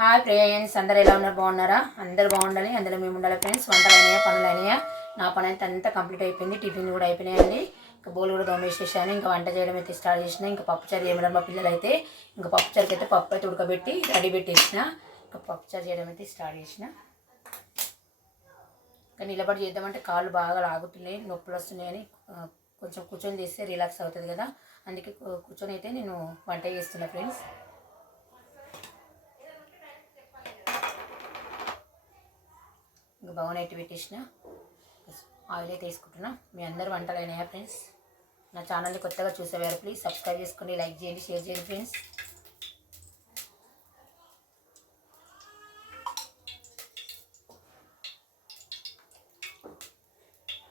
Hi friends, అందరూ ఎలా ఉన్నారు? బాగున్నారా? అందరూ బాగుండాలి, అందులో మేము ఉండాలి ఫ్రెండ్స్. వంటలు అయినాయా, పనులు అయినాయా? నా పని అయితే అంతా కంప్లీట్ అయిపోయింది. టిఫిన్ కూడా అయిపోయినాయండి. ఇంకా బోల్ కూడా దోమేసేసాను. ఇంకా వంట చేయడం అయితే స్టార్ట్ చేసిన. ఇంకా పప్పుచారు చేయడం మా పిల్లలు అయితే ఇంకా పప్పుచారుకి అయితే పప్పు అయితే ఉడకబెట్టి రెడీ పెట్టేసిన. ఇంకా పప్పుచారు చేయడం అయితే స్టార్ట్ చేసిన. ఇంకా నిలబడి చేద్దామంటే కాళ్ళు బాగా లాగుతున్నాయి, నొప్పులు వస్తున్నాయని కొంచెం కూర్చొని చేస్తే రిలాక్స్ అవుతుంది కదా, అందుకే కూర్చొని అయితే నేను వంట చేస్తున్నా ఫ్రెండ్స్. ఇంకా బౌన్ అయితే పెట్టేసిన, ఆయిల్ అయితే వేసుకుంటున్నా. మీ అందరు వంటలు అయినాయా ఫ్రెండ్స్? నా ఛానల్ని కొత్తగా చూసేవారు ప్లీజ్ సబ్స్క్రైబ్ చేసుకోండి, లైక్ చేయండి, షేర్ చేయండి ఫ్రెండ్స్.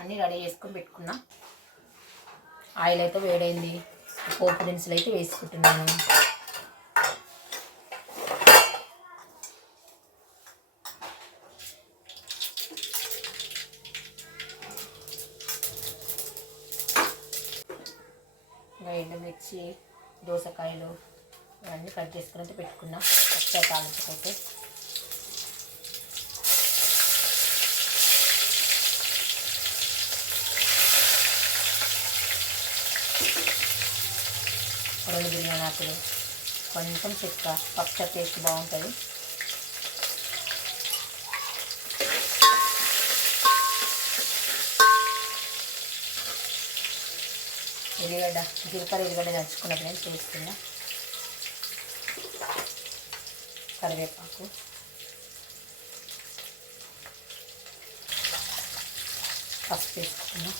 అన్నీ రెడీ చేసుకొని పెట్టుకున్నా. ఆయిల్ అయితే వేడైంది, పోపు దినుసులు అయితే వేసుకుంటున్నాను. ఇంకా ఎండుమిర్చి, దోసకాయలు ఇవన్నీ కట్ చేసుకుని అయితే పెట్టుకున్నా. పచ్చడి తాలింపుకైతే రెండు బిర్యానీ ఆకులు, కొంచెం చెక్క, పచ్చడి టేస్ట్ బాగుంటుంది. ఎల్లిగడ్డ, జీలకర్ర ఎల్లిగడ్డ దంచుకున్న ఫ్రెండ్స్ వేస్తున్నా. కరివేపాకు, పసుపు వేసుకున్నా.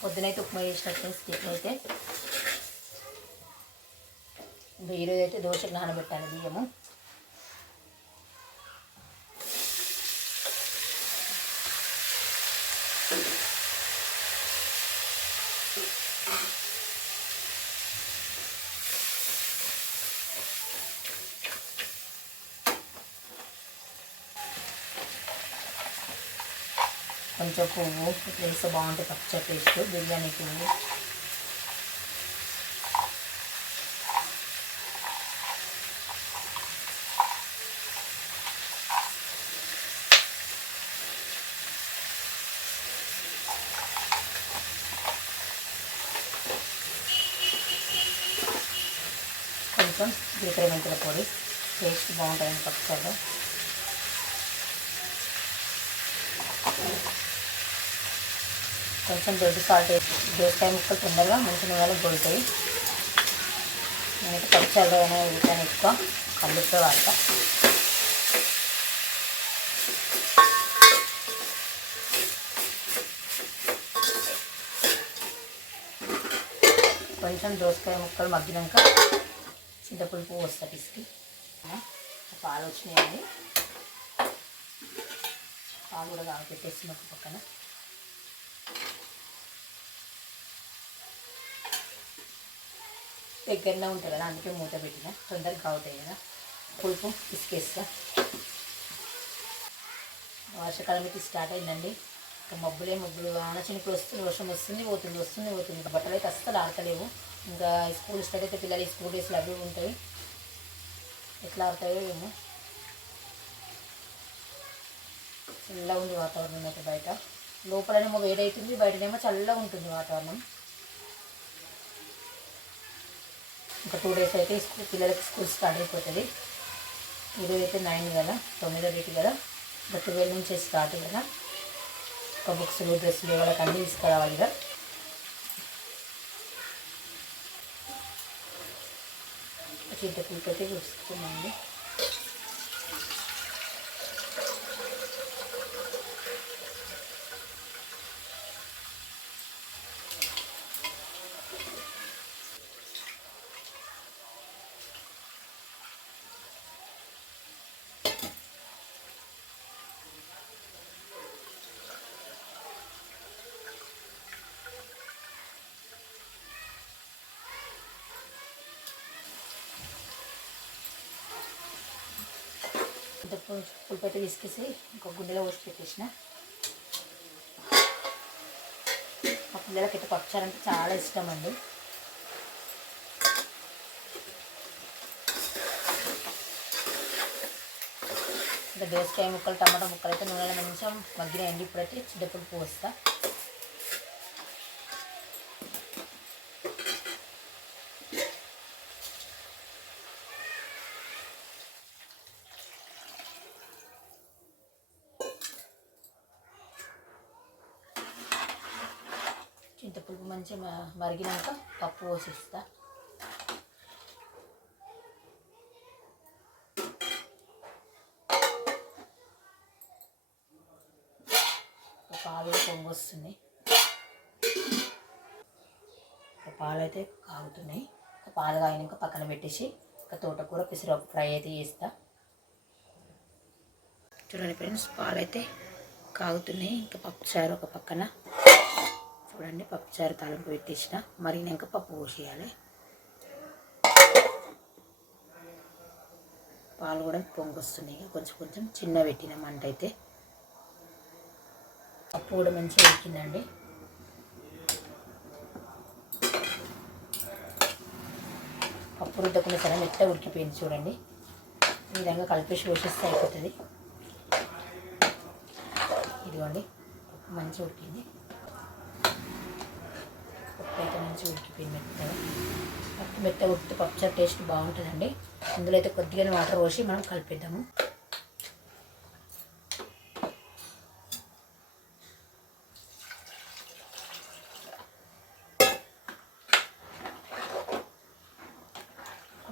పొద్దునైతే ఉప్మా చేసిన ఫ్రెండ్స్. టిఫిన్ అయితే ఈరోజు అయితే దోశకు నానబెట్టాలి బియ్యము. కొంచెం పువ్వు ఇట్లా వేస్తే బాగుంటుంది పచ్చడి టేస్ట్, బిర్యానీ పువ్వు. కొంచెం జీలకర్ర మెంతుల పొడి, టేస్ట్ బాగుంటుంది పచ్చడిలో. కొంచెం దొడ్డు సాల్ట్ వేసి, దోసకాయ ముక్కలు తొందరగా మంచి నూనెలో గొలుతాయి. నేనైతే పచ్చడిలో అయినా వేసాను, ఎక్కువ కల్లుతో వాడతా. కొంచెం దోసకాయ ముక్కలు మగ్గినాక చింతపులుపు వస్తా పిసికి. పాలు వచ్చినాయండి, పాలు కూడా కాగపెట్టేసిన ఒక పక్కన. దగ్గరలో ఉంటుంది కదా, అందుకే మూత పెట్టిన, తొందరగా కాగుతాయి కదా. పులుపు పిసికేస్తా. వర్షాకాలం అయితే స్టార్ట్ అయిందండి. ఇంకా మబ్బులు వాన చినుకులు వస్తుంది, వర్షం వస్తుంది పోతుంది, వస్తుంది పోతుంది. ఇంకా బట్టలు అయితే అస్సలు ఆడతలేవు. ఇంకా స్కూల్ స్టార్ట్ అయితే పిల్లలు స్కూల్ డేస్లో అవి ఉంటాయి, ఎట్లా ఆడతాయో ఏమో. చల్లగా ఉంది వాతావరణం అయితే. బయట లోపలనేమో వేడవుతుంది, బయటనేమో చల్లగా ఉంటుంది వాతావరణం. ఇంకా 2 డేస్ అయితే పిల్లలకి స్కూల్ స్టార్ట్ అయిపోతుంది. ఈరోజు అయితే 9 కదా, 9వ డేట్ కదా. ఇంకా 12 నుంచి స్టార్ట్ కదా. ఒక బుక్స్లు, డ్రెస్సులు వాళ్ళకి అన్నీ తీసుకురావాలి కదా. చింతపులుపు అయితే చూసుకున్నామండి. పులుపు అయితే తీసుకేసి ఇంకొక గుండెలో పోసి పెట్టేసిన. మా పిల్లలకైతే పప్పుచారు అంటే చాలా ఇష్టం అండి. ఇంకా దోసకాయ ముక్కలు టమాటా ముక్కలు అయితే నూనెలో మంచిగా మగ్గినాయండి. ఇప్పుడైతే చింతపులుపు పోస్తా. చింతపులుపు మంచిగా మరిగినాక పప్పు పోసిస్తా. పాలు పొంగు వస్తుంది. పాలు అయితే కాగుతున్నాయి. పాలు కాగినాక పక్కన పెట్టేసి ఒక తోటకూర పెసరపప్పు ఫ్రై అయితే చేస్తా. చూడండి ఫ్రెండ్స్, పాలు అయితే కాగుతున్నాయి. ఇంకా పప్పుచారు ఒక పక్కన చూడండి. పప్పుచారు తాలింపు పెట్టేసిన మరిగినాక పప్పు పోసేయాలి. పాలు కూడా పొంగు వస్తున్నాయి. కొంచెం కొంచెం చిన్న పెట్టిన మంట అయితే. పప్పు కూడా మంచిగా ఉడికిందండి. పప్పు రుద్దకుండా సరే మెత్తగా ఉడికిపోయింది చూడండి. ఈ విధంగా కలిపేసి పోషిస్తే అయిపోతుంది. ఇదిగోండి పప్పు మంచిగా ఉడికింది. పప్పు అయితే మంచిగా ఉడికిపోయింది మెత్తగా. పప్పు మెత్తగా ఉడికితే పప్పుచారు టేస్ట్ బాగుంటుందండి. అందులో అయితే కొద్దిగా వాటర్ పోసి మనం కలిపేద్దాము.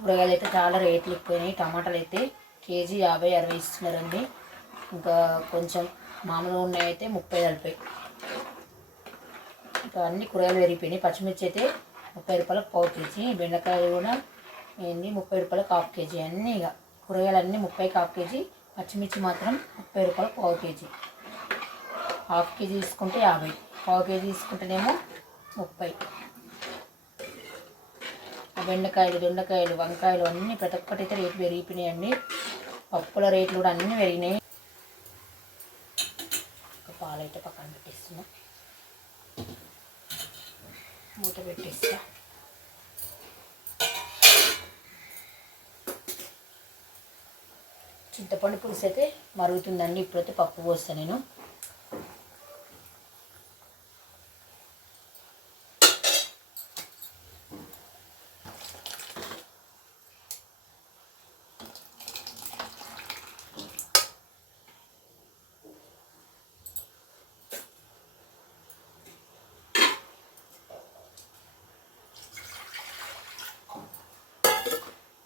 కూరగాయలు అయితే చాలా రేట్లు ఎక్కువైనాయి. టమాటాలు అయితే కేజీ 50-60 ఇస్తున్నారండి. ఇంకా కొంచెం మామూలుగా ఉన్నాయి అయితే 30 కలిపాయి. ఇంకా అన్ని కూరగాయలు పెరిగిపోయినాయి. పచ్చిమిర్చి అయితే 30 రూపాయలకు పావు కేజీ. బెండకాయలు కూడా ఏంటి 30 రూపాయలకు హాఫ్ కేజీ. అన్నీ ఇక కూరగాయలు అన్నీ 30కి హాఫ్ కేజీ. పచ్చిమిర్చి మాత్రం 30 రూపాయలకు పావు కేజీ. హాఫ్ కేజీ తీసుకుంటే 50, పావు కేజీ తీసుకుంటేనేమో 30. బెండకాయలు, దొండకాయలు, వంకాయలు అన్నీ ప్రతి ఒక్కటి అయితే రేటు పెరిగిపోయినాయండి. పప్పుల రేట్లు కూడా అన్నీ పెరిగినాయి. పాలు అయితే పక్కన పెట్టేస్తున్నా. మూత పెట్టేస్తా. చింతపండు పులుసు అయితే మరుగుతుందండి. ఇప్పుడైతే పప్పు పోస్తాను నేను.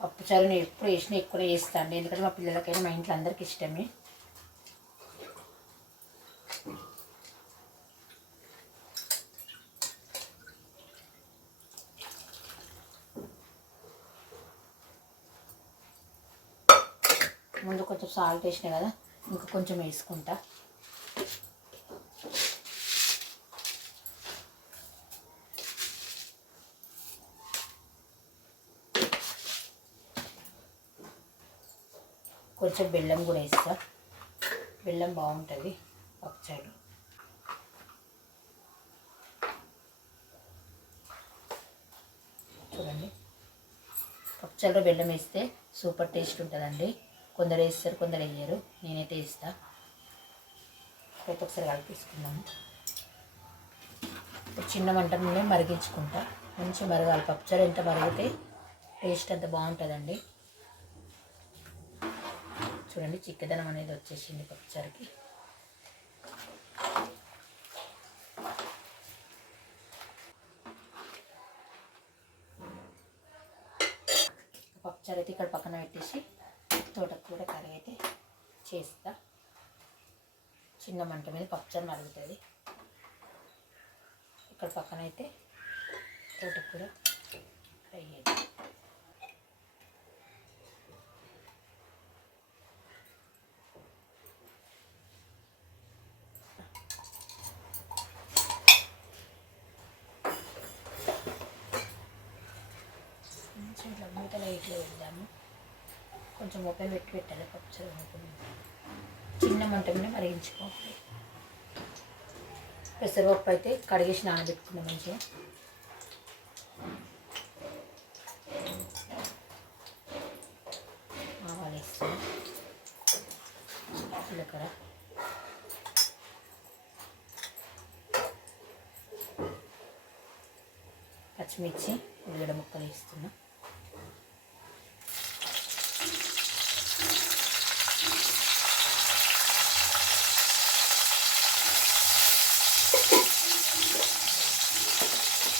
పప్పుచారు నేను ఎప్పుడు వేసినా ఎక్కువ వేస్తాను. ఎందుకంటే మా పిల్లలకైనా మా ఇంట్లో అందరికి ఇష్టమే. ముందు కొంచెం సాల్ట్ వేసినా కదా, ఇంకా కొంచెం వేసుకుంటా. కొంచెం బెల్లం కూడా వేస్తా. బెల్లం బాగుంటుంది పప్పుచారు. చూడండి, పప్పుచారులో బెల్లం వేస్తే సూపర్ టేస్ట్ ఉంటుందండి. కొందరు వేస్తారు, కొందరు వేయరు. నేనైతే వేస్తా. రేపు ఒకసారి కలిపేసుకుందాము. చిన్న మంట నుండి మరిగించుకుంటా. మంచిగా మరగాలి. పప్పుచారు ఎంత మరిగితే టేస్ట్ అంత బాగుంటుందండి. చూడండి, చిక్కదనం అనేది వచ్చేసింది పప్పుచారుకి. పప్పుచారు అయితే ఇక్కడ పక్కన పెట్టేసి తోటకూర కర్రీ అయితే చేస్తా. చిన్న మంట మీద పప్పుచారు మరుగుతుంది. ఇక్కడ పక్కన అయితే తోటకూర ఫ్రై అయితే ఇట్లా మూతలు ఇట్లా వేద్దాము. కొంచెం ఓపెన్ పెట్టి పెట్టాలి పప్పుచారు. చిన్న మంట మీద మరిగించుకోవాలి. పెసరపప్పు అయితే కడిగేసి నానబెట్టుకున్నాం మంచిగా. ఆవాలు వేస్తాం. జీలకర్ర, పచ్చిమిర్చి, ఉల్లిగడ్డ ముక్కలు వేస్తున్నా.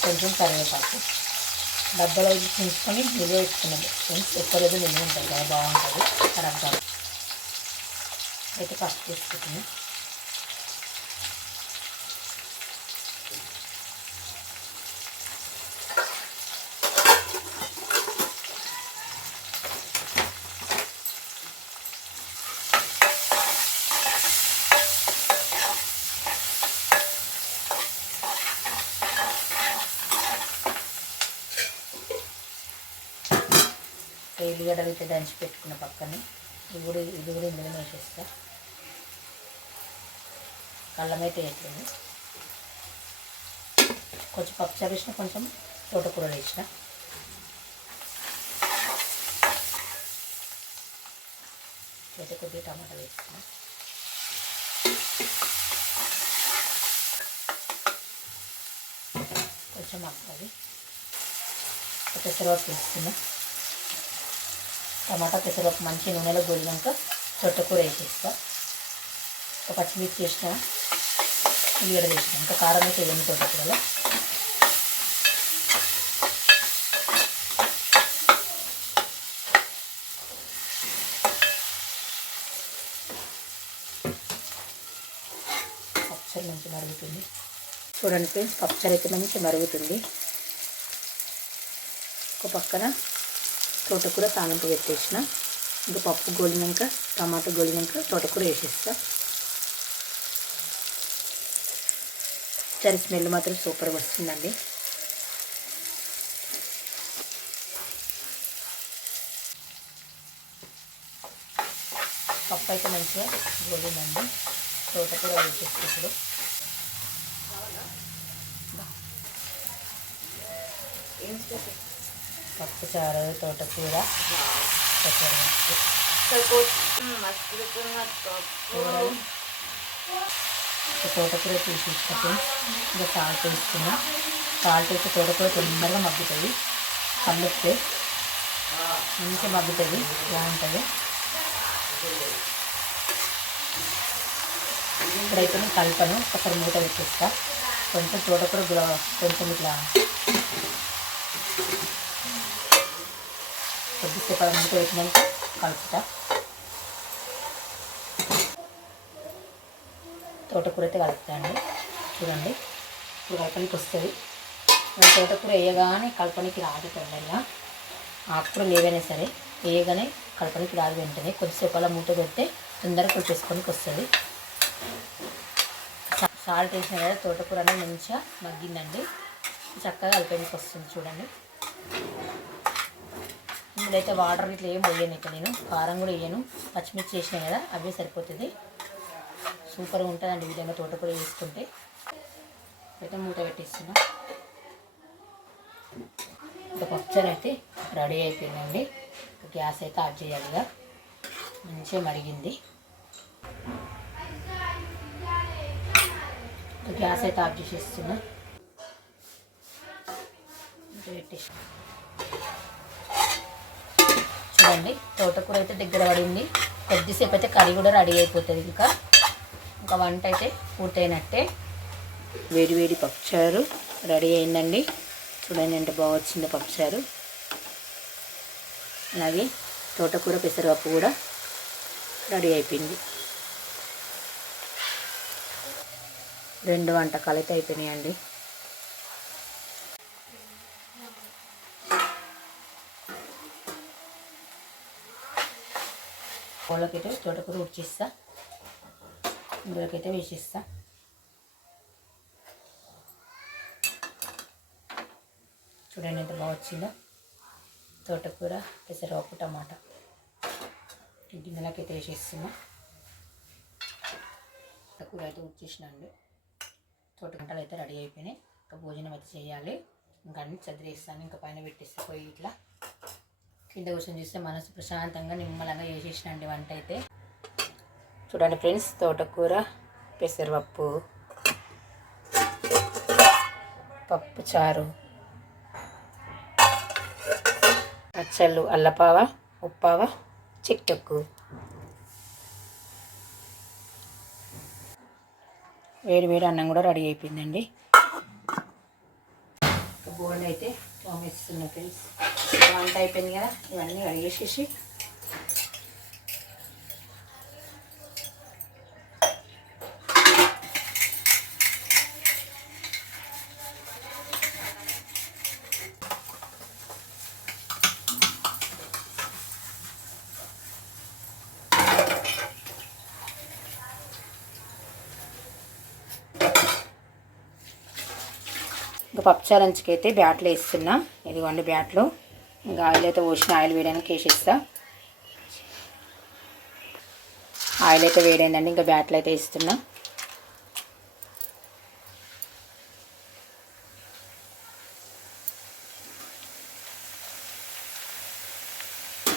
కొంచెం కరివేపాకు. డబ్బాలో చించుకొని నిల్వ పెట్టుకున్నాను ఫ్రెండ్స్. ఎక్కువ రోజు నిల్వ ఉంటుంది కదా, బాగుంటుంది. ఖరాబ్ కాదు. అయితే పసుపు తీసుకుంటున్నాను. ఎల్లిగడ్డలు అయితే దంచి పెట్టుకున్న పక్కనే ఇది కూడా ఇందులో వేసేస్తా. అల్లం అయితే వేయట్లేదు. కొంచెం పప్పుచారు వేసిన, కొంచెం తోటకూర వేసిన. అయితే కొద్దిగా టమాటా వేసిన. కొంచెం మగ్గాలి. పెసరపప్పు వేసుకున్నా. టమాటా పెసరపప్పు మంచి నూనెలో గొలినాక తోటకూర వేసేస్తా. ఒక పచ్చిమిర్చి వేసిన, ఉల్లిగడ్డ వేసిన. ఇంకా కారం అయితే వేయండి తోటకూరలో. పప్పుచారు మంచి మరుగుతుంది. చూడండి ఫ్రెండ్స్, పప్పుచారు అయితే మంచి మరుగుతుంది. ఒక పక్కన తోటకూర తాలింపు పెట్టేసిన. ఇంకా పప్పు గోలినాక, టమాటా గోలినాక తోటకూర వేసేస్తా. చరి స్మెల్ మాత్రం సూపర్గా వస్తుందండి. పప్పు అయితే మంచిగా గోలిందండి. తోటకూర వేసేస్తే ఇప్పుడు పప్పు చారు, తోటకూర, తోటకూర తీసేసుకుంటే ఇంకా సాల్ట్ వేసుకున్నా. సాల్ట్ వేస్తే తోటకూర తొందరగా మగ్గుతుంది. కలుపుతే మంచిగా మగ్గుతుంది, బాగుంటుంది. ఇప్పుడైతే నేను కలపను, ఒకసారి మూత పెట్టేస్తా. కొంచెం తోటకూర కొంచెం ఇట్లా కొద్దిసేపు మూత పెట్టినాక కలుపుతా. తోటకూర అయితే కలుపుతాండి. చూడండి, ఇప్పుడు కలపనికి వస్తుంది. మనం తోటకూర వేయగానే కలపనికి రాదు తొందరగా. ఆకుకూరలు ఏవైనా సరే వేయగానే కలపనికి రాదు. వెంటనే కొద్దిసేపు అలా మూత పెడితే తొందరగా కొలిపేసుకొనికి వస్తుంది. సాల్ట్ వేసిన కదా, తోటకూర అనేది మంచిగా మగ్గిందండి. చక్కగా కలపడానికి వస్తుంది. చూడండి, ఇందులో వాటర్ ఇట్లా ఏం వేయను. ఇక నేను కారం కూడా వేయను. పచ్చిమిర్చి వేసినాయి కదా, అవే సరిపోతుంది. సూపర్గా ఉంటుందండి ఈ విధంగా తోటకూర వేసుకుంటే. అయితే మూత పెట్టేస్తున్నా. ఇంకా పప్పుచారు అయితే రెడీ అయిపోయిందండి. గ్యాస్ అయితే ఆఫ్ చేయాలిగా. మంచిగా మరిగింది. గ్యాస్ అయితే ఆఫ్ చేసేస్తున్నా. పెట్టేసి చూడండి, తోటకూర అయితే దగ్గర పడింది. కొద్దిసేపు అయితే కర్రీ కూడా రెడీ అయిపోతుంది. ఇంకా వంట అయితే పూర్తయినట్టే. వేడి వేడి పప్పుచారు రెడీ అయిందండి. చూడండి ఎంత బాగా వచ్చిందో పప్పుచారు. అలాగే తోటకూర పెసరపప్పు కూడా రెడీ అయిపోయింది. 2 వంటకాలు అయితే అయిపోయినాయండి. పూలకైతే తోటకూర ఉడిచిస్తా, ఇందులోకైతే వేసిస్తా. చూడండి ఎంత బాగా వచ్చిందో. తోటకూర, పెసరపప్పు, టమాటా ఈ గిన్నెలకైతే వేసేస్తున్నా. కూర అయితే ఉడిచేసిన అండి. తోటకూరలు అయితే రెడీ అయిపోయినాయి. ఇంకా భోజనం అయితే చేయాలి. ఇంకా అన్ని చదివేస్తాను. ఇంకా పైన పెట్టేస్తే పోయి ఇట్లా కింద కూర్చొని చూస్తే మనసు ప్రశాంతంగా నిమ్మలంగా చేసేసినండి వంట అయితే. చూడండి ఫ్రెండ్స్, తోటకూర, పెసరపప్పు, పప్పు చారు, పచ్చళ్ళు, అల్లపావ, ఉప్పావ, చిట్టక్కు. వేడి వేడి అన్నం కూడా రెడీ అయిపోయిందండి. బోల్ అయితే తోమేస్తున్నా ఫ్రెండ్స్. వంట అయిపోయింది కదా, ఇవన్నీ రెడీ చేసేసి ఇంకా పప్పుచారు అంచుకైతే బ్యాట్లు వేస్తున్నా. ఇదిగోండి బ్యాట్లు. ఇంకా ఆయిల్ అయితే పోసిన, ఆయిల్ వేయడానికి వేసేస్తా. ఆయిల్ అయితే వేడైందండి, ఇంకా బ్యాట్లు అయితే వేస్తున్నా.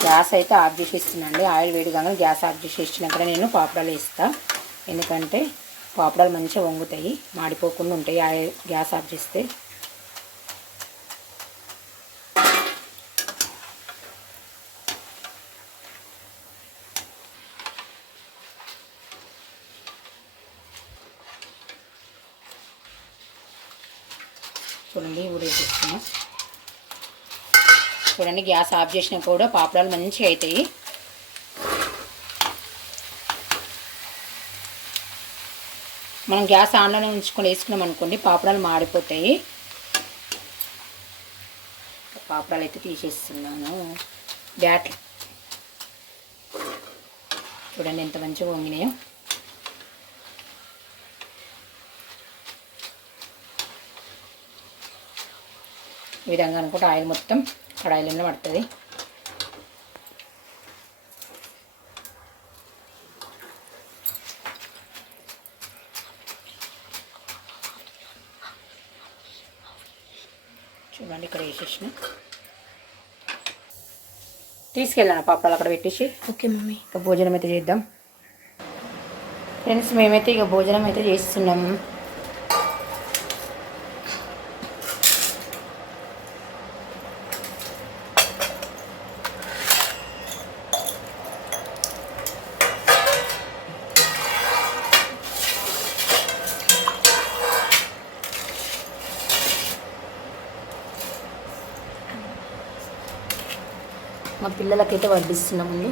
గ్యాస్ అయితే ఆఫ్ చేసి ఇస్తున్నాండి. ఆయిల్ వేడి కాగానే గ్యాస్ ఆఫ్ చేసి ఇచ్చినాక నేను పాపడాలు వేస్తాను. ఎందుకంటే పాపడాలు మంచిగా వంగుతాయి, మాడిపోకుండా ఉంటాయి ఆయిల్ గ్యాస్ ఆఫ్ చేస్తే. చూడండి ఊడేసేస్తున్నా. చూడండి గ్యాస్ ఆఫ్ చేసినా కూడా పాపడాలు మంచిగా అవుతాయి. మనం గ్యాస్ ఆన్లోనే ఉంచుకొని వేసుకున్నాం అనుకోండి, పాపడాలు మాడిపోతాయి. పాపడాలు అయితే తీసేస్తున్నాను. బ్యాట్లు చూడండి ఎంత మంచిగా వంగినాయో. ఈ విధంగా అనుకుంటే ఆయిల్ మొత్తం కడాయిలోనే పడుతుంది. చూడండి ఇక్కడ వేసేసిన. తీసుకెళ్ళాను పాపడాలు అక్కడ పెట్టేసి. Okay mummy. ఇక భోజనం అయితే చేద్దాం ఫ్రెండ్స్. మేమైతే ఇక భోజనం అయితే చేస్తున్నాము. మా పిల్లలకైతే వడ్డిస్తున్నామండి.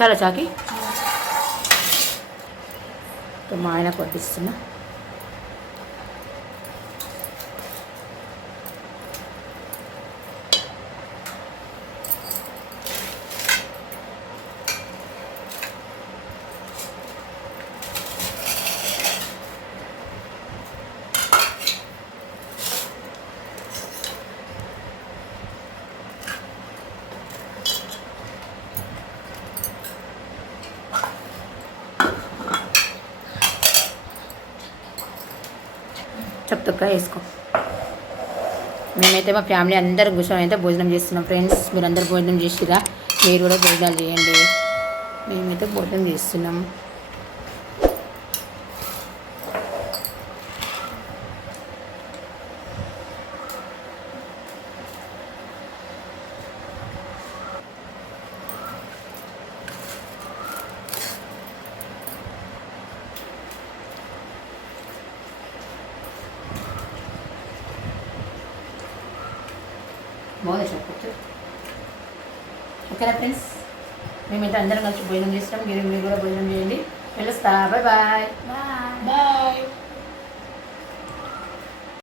చాలా చాకి మా ఆయనకు వడ్డిస్తున్నా. చెప్తొక్క వేసుకో. మేమైతే మా ఫ్యామిలీ అందరం కూర్చొని అయితే భోజనం చేస్తున్నాం ఫ్రెండ్స్. మీరు అందరు భోజనం చేసిరా? మీరు కూడా భోజనాలు చేయండి. మేమైతే భోజనం చేస్తున్నాం. బాగుంది చెప్పచ్చు. ఓకేనా ఫ్రెండ్స్, మేమైతే అందరం కలిసి భోజనం చేస్తాం. మీరు కూడా భోజనం చేయండి. వెళ్ళొస్తా. Bye bye. బాయ్.